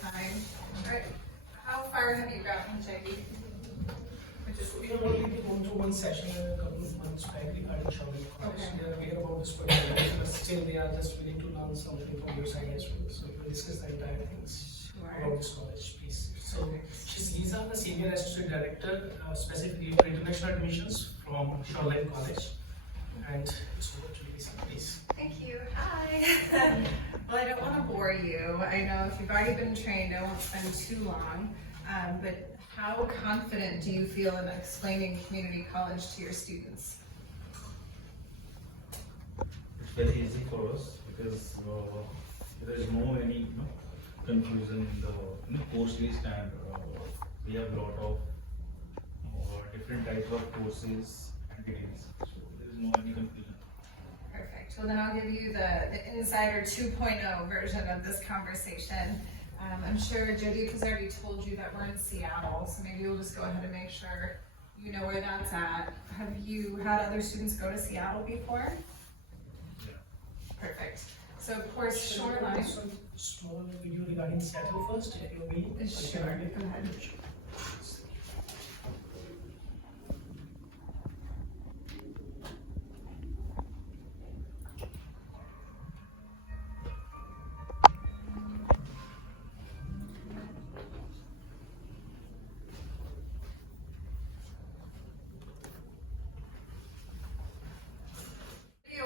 time. All right. How far have you gotten, JD? So we have already gone through one session a couple of months back regarding Shoreline College. Okay. They are aware about this particular course, but still they are just willing to learn something from your side as well. So we'll discuss the entire things about this college, please. So she's Lisa, the Senior Associate Director, specifically for international admissions from Shoreline College. And it's over to Lisa, please. Thank you. Hi. Well, I don't want to bore you. I know if you've already been trained, I won't spend too long. But how confident do you feel in explaining community college to your students? It's very easy for us because there is no any confusion in the course list, and we have a lot of different types of courses and degrees, so there is no any confusion. Perfect. Well, then I'll give you the Insider 2.0 version of this conversation. I'm sure Jodip has already told you that we're in Seattle, so maybe we'll just go ahead and make sure you know where that's at. Have you had other students go to Seattle before? Yeah. Perfect. So of course, Shoreline. Some small video regarding Seattle first, if you may. Sure, go ahead.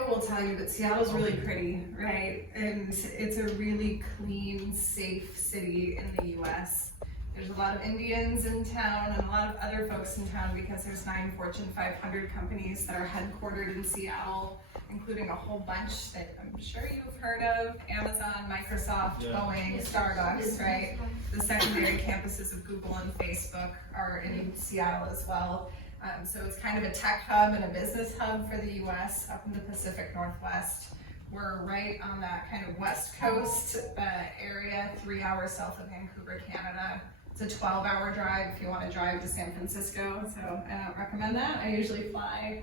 Will tell you that Seattle's really pretty, right? And it's a really clean, safe city in the US. There's a lot of Indians in town and a lot of other folks in town because there's 9 Fortune 500 companies that are headquartered in Seattle, including a whole bunch that I'm sure you've heard of: Amazon, Microsoft, Boeing, Starbucks, right? The secondary campuses of Google and Facebook are in Seattle as well. So it's kind of a tech hub and a business hub for the US up in the Pacific Northwest. We're right on that kind of West Coast area, 3 hours south of Vancouver, Canada. It's a 12-hour drive if you want to drive to San Francisco, so I don't recommend that. I usually fly,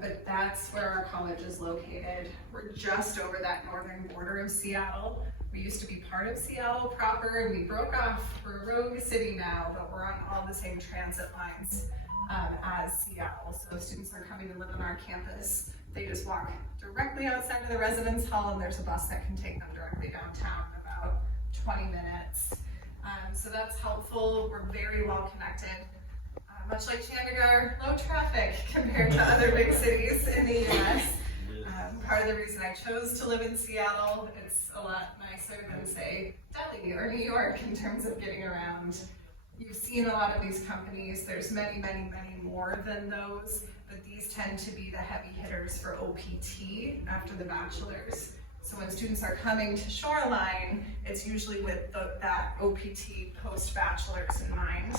but that's where our college is located. We're just over that northern border of Seattle. We used to be part of Seattle proper, and we broke off. We're a rogue city now, but we're on all the same transit lines as Seattle. So if students are coming to live on our campus, they just walk directly outside of the residence hall, and there's a bus that can take them directly downtown in about 20 minutes. So that's helpful. We're very well connected. Much like Chandigarh, low traffic compared to other big cities in the US. Part of the reason I chose to live in Seattle, it's a lot nicer than, say, Delhi or New York in terms of getting around. You've seen a lot of these companies. There's many, many, many more than those, but these tend to be the heavy hitters for OPT after the bachelor's. So when students are coming to Shoreline, it's usually with that OPT post-bachelor's in mind.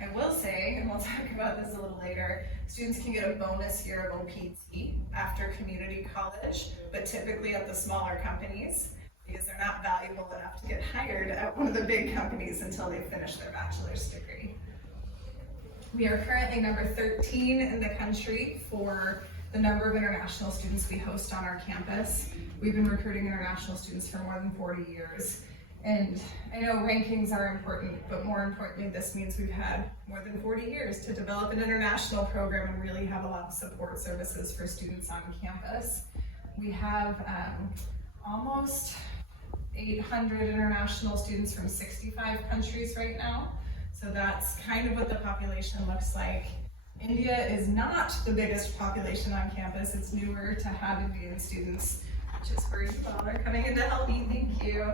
I will say, and we'll talk about this a little later, students can get a bonus year of OPT after community college, but typically at the smaller companies, because they're not valuable enough to get hired at one of the big companies until they finish their bachelor's degree. We are currently number 13 in the country for the number of international students we host on our campus. We've been recruiting international students for more than 40 years. And I know rankings are important, but more importantly, this means we've had more than 40 years to develop an international program and really have a lot of support services for students on campus. We have almost 800 international students from 65 countries right now. So that's kind of what the population looks like. India is not the biggest population on campus. It's newer to have Indian students, which is where you all are coming in to help me. Thank you.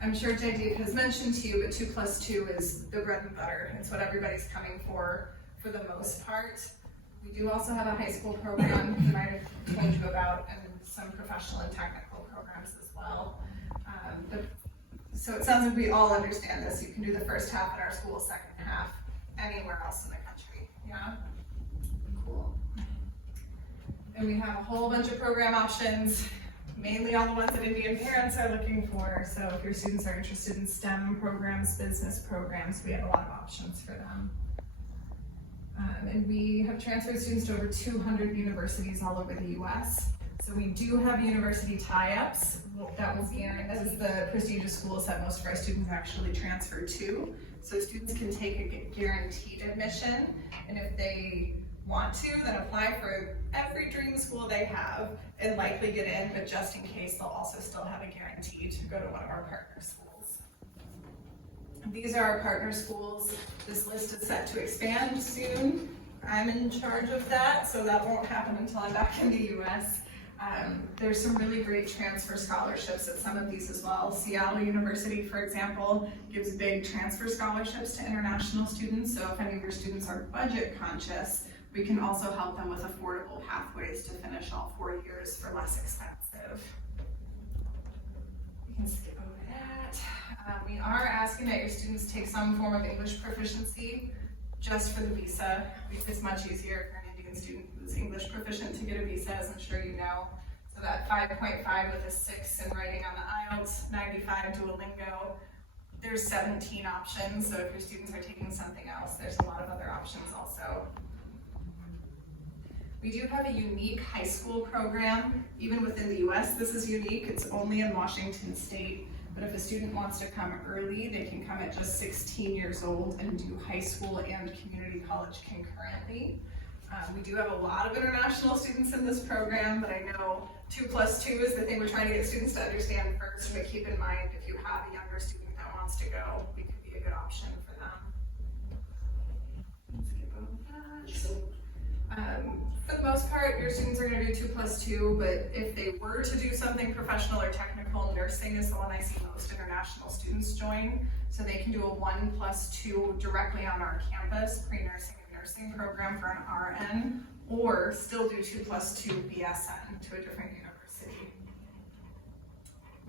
I'm sure Jaydeep has mentioned to you, but 2 + 2 is the bread and butter. It's what everybody's coming for the most part. We do also have a high school program we might have told you about, and some professional and technical programs as well. So it sounds like we all understand this. You can do the first half at our school, second half anywhere else in the country. Yeah? Cool. And we have a whole bunch of program options, mainly all the ones that Indian parents are looking for. So if your students are interested in STEM programs, business programs, we have a lot of options for them. And we have transferred students to over 200 universities all over the US. So we do have university tie-ups that will guarantee, that is the prestigious schools that most of our students actually transfer to. So students can take a guaranteed admission, and if they want to, then apply for every dream school they have and likely get in, but just in case, they'll also still have a guarantee to go to one of our partner schools. These are our partner schools. This list is set to expand soon. I'm in charge of that, so that won't happen until I'm back in the US. There's some really great transfer scholarships at some of these as well. Seattle University, for example, gives big transfer scholarships to international students. So if any of your students are budget conscious, we can also help them with affordable pathways to finish all 4 years for less expensive. We can skip over that. We are asking that your students take some form of English proficiency just for the visa. It's much easier for an Indian student who's English proficient to get a visa, as I'm sure you know. So that 5.5 with a 6 in writing on the Ielts, 95 Duolingo. There's 17 options, so if your students are taking something else, there's a lot of other options also. We do have a unique high school program, even within the US. This is unique, it's only in Washington State. But if a student wants to come early, they can come at just 16 years old and do high school and community college concurrently. We do have a lot of international students in this program, but I know 2+2 is the thing we're trying to get students to understand first, but keep in mind if you have a younger student that wants to go, we could be a good option for them. Skip over that. For the most part, your students are going to do 2+2, but if they were to do something professional or technical, nursing is the one I see most international students join. So they can do a 1+2 directly on our campus, pre-nursing and nursing program for an RN, or still do 2+2 BSN to a different university.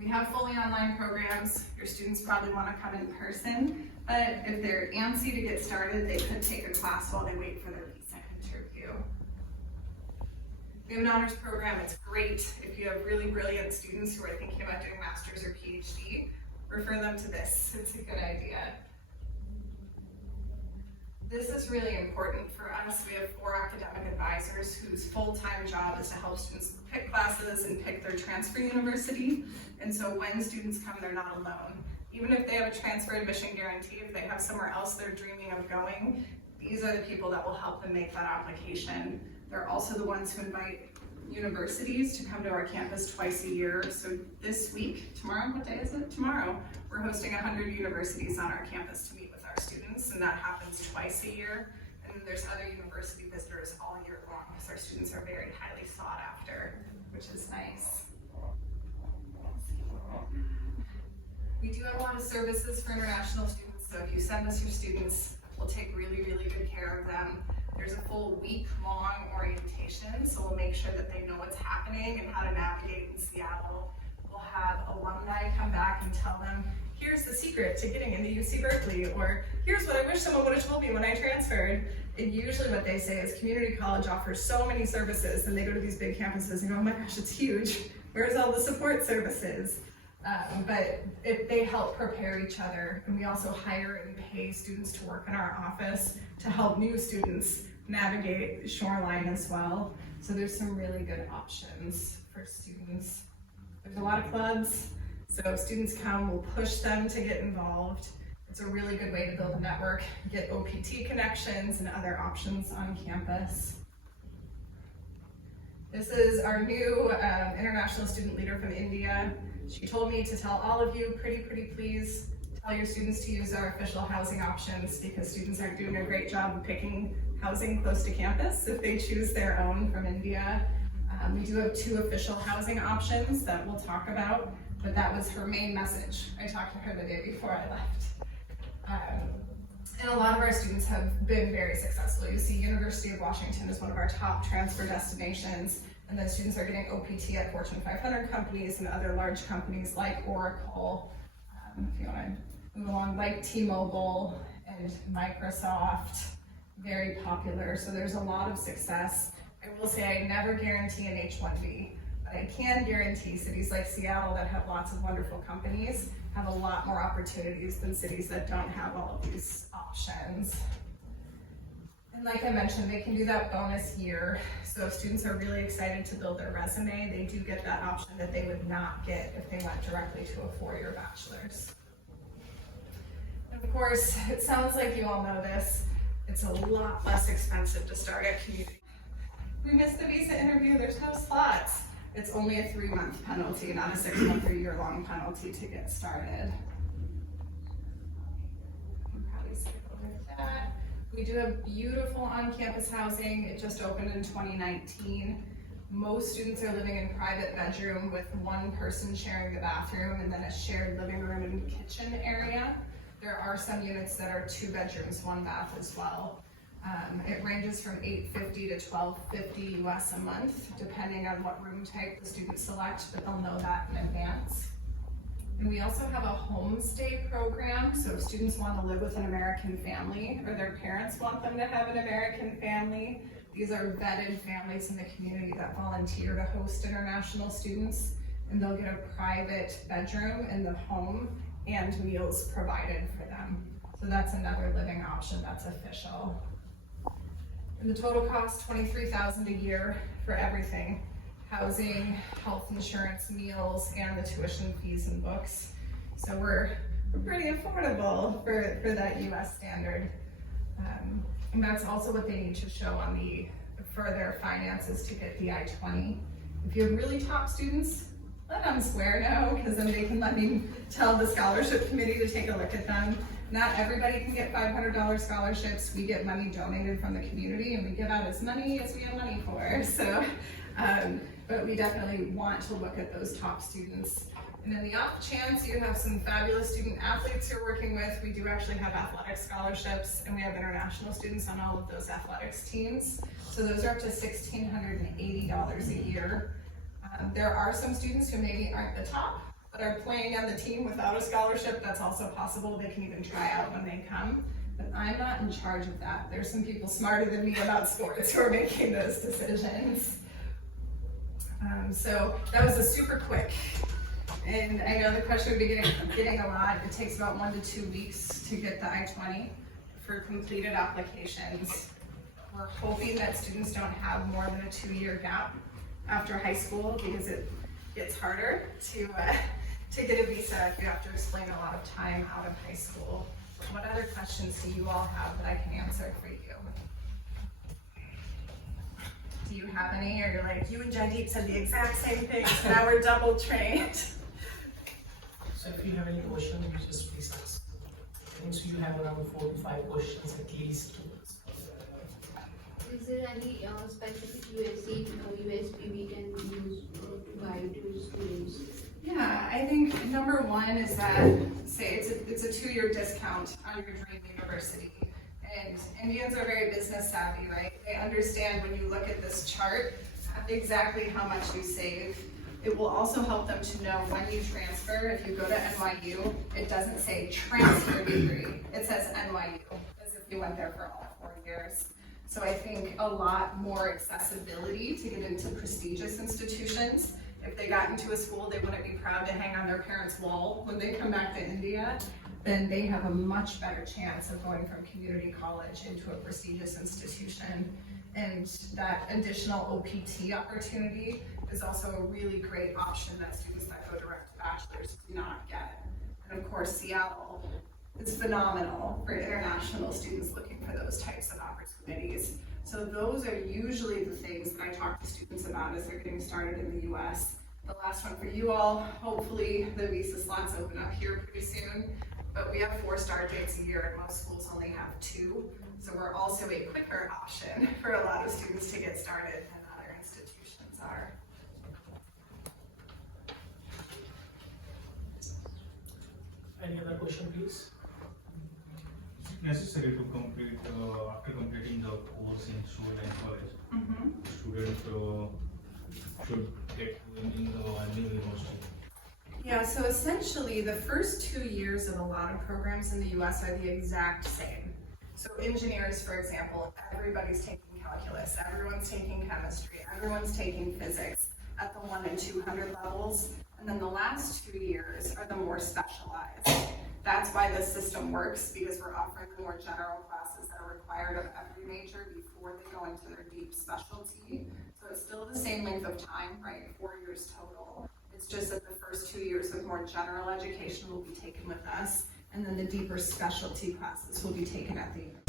We have fully online programs. Your students probably want to come in person, but if they're antsy to get started, they could take a class while they wait for their visa interview. We have an honors program. It's great if you have really brilliant students who are thinking about doing master's or PhD. Refer them to this. It's a good idea. This is really important for us. We have 4 academic advisors whose full-time job is to help students pick classes and pick their transfer university. And so when students come, they're not alone. Even if they have a transfer admission guarantee, if they have somewhere else they're dreaming of going, these are the people that will help them make that application. They're also the ones who invite universities to come to our campus twice a year. So this week, tomorrow, what day is it? Tomorrow, we're hosting 100 universities on our campus to meet with our students, and that happens twice a year. And then there's other university visitors all year long, because our students are very highly sought after, which is nice. We do have a lot of services for international students, so if you send us your students, we'll take really, really good care of them. There's a full week-long orientation, so we'll make sure that they know what's happening and how to navigate in Seattle. We'll have alumni come back and tell them, here's the secret to getting into UC Berkeley, or here's what I wish someone would have told me when I transferred. And usually what they say is community college offers so many services, and they go to these big campuses and go, oh my gosh, it's huge. Where's all the support services? But they help prepare each other, and we also hire and pay students to work in our office to help new students navigate Shoreline as well. So there's some really good options for students. There's a lot of clubs, so if students come, we'll push them to get involved. It's a really good way to build a network, get OPT connections and other options on campus. This is our new international student leader from India. She told me to tell all of you, pretty please, tell your students to use our official housing options, because students aren't doing a great job of picking housing close to campus if they choose their own from India. We do have 2 official housing options that we'll talk about, but that was her main message. I talked to her the day before I left. And a lot of our students have been very successful. You see University of Washington is one of our top transfer destinations, and then students are getting OPT at Fortune 500 companies and other large companies like Oracle, if you want to move along, like T-Mobile and Microsoft, very popular. So there's a lot of success. I will say I never guarantee an H-1B, but I can guarantee cities like Seattle that have lots of wonderful companies have a lot more opportunities than cities that don't have all of these options. And like I mentioned, they can do that bonus year. So if students are really excited to build their resume, they do get that option that they would not get if they went directly to a 4-year bachelor's. And of course, it sounds like you all know this, it's a lot less expensive to start at community. We missed the visa interview, there's no slots. It's only a 3-month penalty, not a 6-month or year-long penalty to get started. Probably skip over that. We do have beautiful on-campus housing. It just opened in 2019. Most students are living in private bedroom with one person sharing the bathroom and then a shared living room and kitchen area. There are some units that are 2 bedrooms, 1 bath as well. It ranges from $850 to $1,250 US a month, depending on what room type the students select, but they'll know that in advance. And we also have a homestay program, so if students want to live with an American family, or their parents want them to have an American family, these are vetted families in the community that volunteer to host international students, and they'll get a private bedroom in the home and meals provided for them. So that's another living option that's official. And the total cost, $23,000 a year for everything. Housing, health insurance, meals, and the tuition fees and books. So we're pretty affordable for that US standard. And that's also what they need to show on for their finances to get the I-20. If you have really top students, let them swear no, because then they can let me tell the scholarship committee to take a look at them. Not everybody can get $500 scholarships. We get money donated from the community and we give out as many as we have money for. So, but we definitely want to look at those top students. And in the off chance you have some fabulous student athletes you're working with, we do actually have athletic scholarships and we have international students on all of those athletics teams. So those are up to $1,680 a year. There are some students who maybe aren't the top, but are playing on the team without a scholarship. That's also possible. They can even try out when they come. But I'm not in charge of that. There's some people smarter than me about sports who are making those decisions. So that was a super quick. And I know the question we've been getting a lot. It takes about 1 to 2 weeks to get the I-20 for completed applications. We're hoping that students don't have more than a 2-year gap after high school because it gets harder to get a visa if you have to explain a lot of time out of high school. What other questions do you all have that I can answer for you? Do you have any, or you're like, you and Jaideep said the exact same thing, so now we're double trained? So if you have any questions, just please ask. I think so you have around 4 to 5 questions at least. Is there any specific USC or USP we can use to guide to students? Yeah, I think number one is that, say it's a 2-year discount on your dream university. And Indians are very business savvy, right? They understand when you look at this chart exactly how much you save. It will also help them to know when you transfer. If you go to NYU, it doesn't say transfer degree. It says NYU, as if you went there for all 4 years. So I think a lot more accessibility to get into prestigious institutions. If they got into a school they wouldn't be proud to hang on their parents' wall when they come back to India, then they have a much better chance of going from community college into a prestigious institution. And that additional OPT opportunity is also a really great option that students that go direct to bachelor's do not get. And of course, Seattle is phenomenal for international students looking for those types of opportunities. So those are usually the things that I talk to students about as they're getting started in the US. The last one for you all, hopefully the visa slots open up here pretty soon, but we have 4 start dates a year and most schools only have 2. So we're also a quicker option for a lot of students to get started than other institutions are. Any other question, please? Necessary to complete after completing the course in Shoreline College. Student should get in the new university. Yeah, so essentially the first 2 years of a lot of programs in the US are the exact same. So engineers, for example, everybody's taking calculus, everyone's taking chemistry, everyone's taking physics at the 1 and 200 levels. And then the last 2 years are the more specialized. That's why this system works, because we're offering the more general classes that are are required of every major before they go into their deep specialty. So it's still the same length of time, right? 4 years total. It's just that the first 2 years of more general education will be taken with us, and then the deeper specialty classes will be taken at the